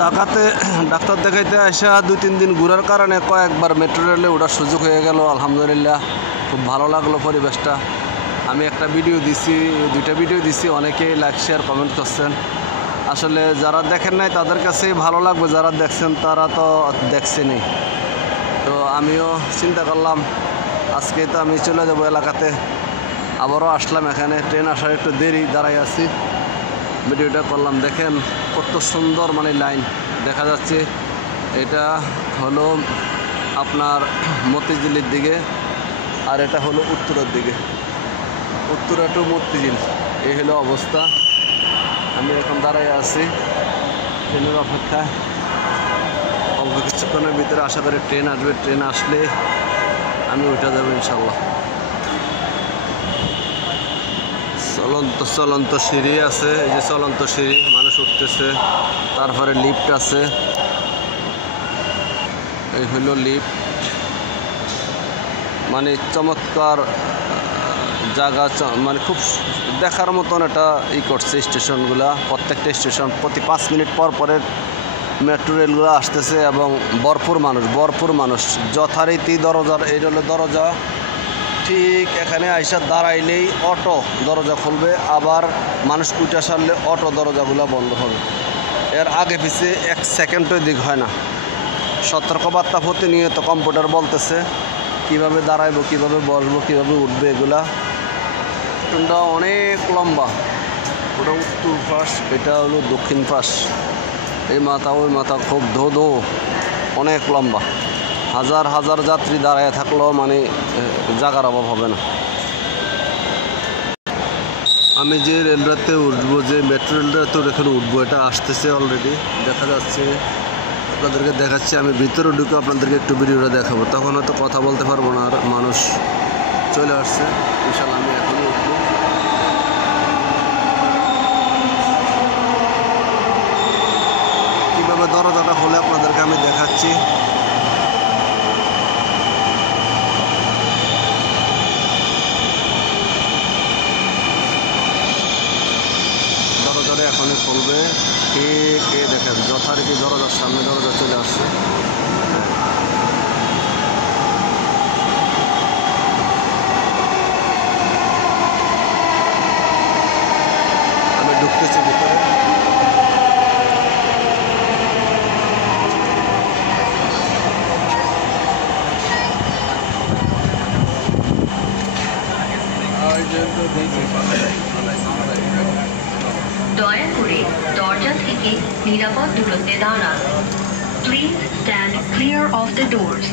ঢাকাতে ডাক্তার দেখাইতে আসা 2-3 দিন ঘোরার কারণে কয়েকবার মেট্রো রেলে ওঠার সুযোগ হয়ে গেল। আলহামদুলিল্লাহ খুব ভালো লাগলো পরিবেশটা। আমি একটা ভিডিও দিছি, 2টা ভিডিও দিছি, অনেকেই লাইক শেয়ার কমেন্ট করছেন। আসলে যারা দেখেন নাই তাদের কাছেই ভালো লাগবে, যারা দেখছেন তারা তো দেখছেনই। তো আমিও চিন্তা করলাম আজকে তো আমি চলে যাব এলাকাতে, আবারও আসলাম এখানে। ট্রেন আসার একটু দেরি, দাঁড়াই আছি, ভিডিওটা করলাম। দেখেন কত সুন্দর মানে লাইন দেখা যাচ্ছে। এটা হলো আপনার মতিঝিলের দিকে, আর এটা হলো উত্তরের দিকে, উত্তরা টু মতিঝিল। এই হলো অবস্থা। আমি এখন দাঁড়াই আছি ট্রেনের অপেক্ষায়। অল্প কিছুক্ষণের ভিতরে আশা করি ট্রেন আসবে। ট্রেন আসলে আমি উঠে যাবো ইনশাল্লাহ। চলন্ত সিঁড়ি আছে, এই যে চলন্ত সিঁড়ি, মানুষ উঠতেছে। তারপরে লিফট আছে, এই হলো লিফট। মানে চমৎকার জায়গা, মানে খুব দেখার মতন এটা করছে স্টেশনগুলা। প্রত্যেকটা স্টেশন প্রতি 5 মিনিট পর পরে মেট্রো রেলগুলো আসতেছে এবং ভরপুর মানুষ যথারীতি। দরজার এই হলো দরজা, ঠিক এখানে আইসা দাঁড়াইলেই অটো দরজা খুলবে, আবার মানুষ উঠে সারলে অটো দরজাগুলো বন্ধ হবে। এর আগে পিছিয়ে 1 সেকেন্ডও দিক হয় না। সতর্কবার্তা প্রতিনিয়ত কম্পিউটার বলতেছে কিভাবে দাঁড়াইবো, কিভাবে বসবো, কিভাবে উঠবে এগুলা। ট্রেনটা অনেক লম্বা, ওটা উত্তর পাশ, এটা হলো দক্ষিণ পাশ। এই মাথা ওই মাথা খুব ধো অনেক লম্বা। হাজার হাজার যাত্রী দাঁড়ায় থাকলেও মানে জায়গার অভাব হবে না। আমি যে রেলরাতে উঠবো, যে মেট্রো রেলরাতে এখানে উঠবো, এটা আসতেছে অলরেডি, দেখা যাচ্ছে। আপনাদেরকে দেখাচ্ছি, আমি ভিতরে ঢুকে আপনাদেরকে একটু ভিডিওটা দেখাবো। তখন হয়তো কথা বলতে পারবো না, আর মানুষ চলে আসছে। ইনশাল্লাহ আমি এখনই উঠবো। কীভাবে দরজাটা হলে আপনাদেরকে আমি দেখাচ্ছি। দরজাটা এখনই খুলবে। কে দেখেন যথারীতি দরজার সামনে দরজা চলে আসছে। আমি ঢুকতেছি ভিতরে। দয়া করে দরজা থেকে নিরাপদ দূরত্বে দাঁড়ান। Please stand clear of the doors.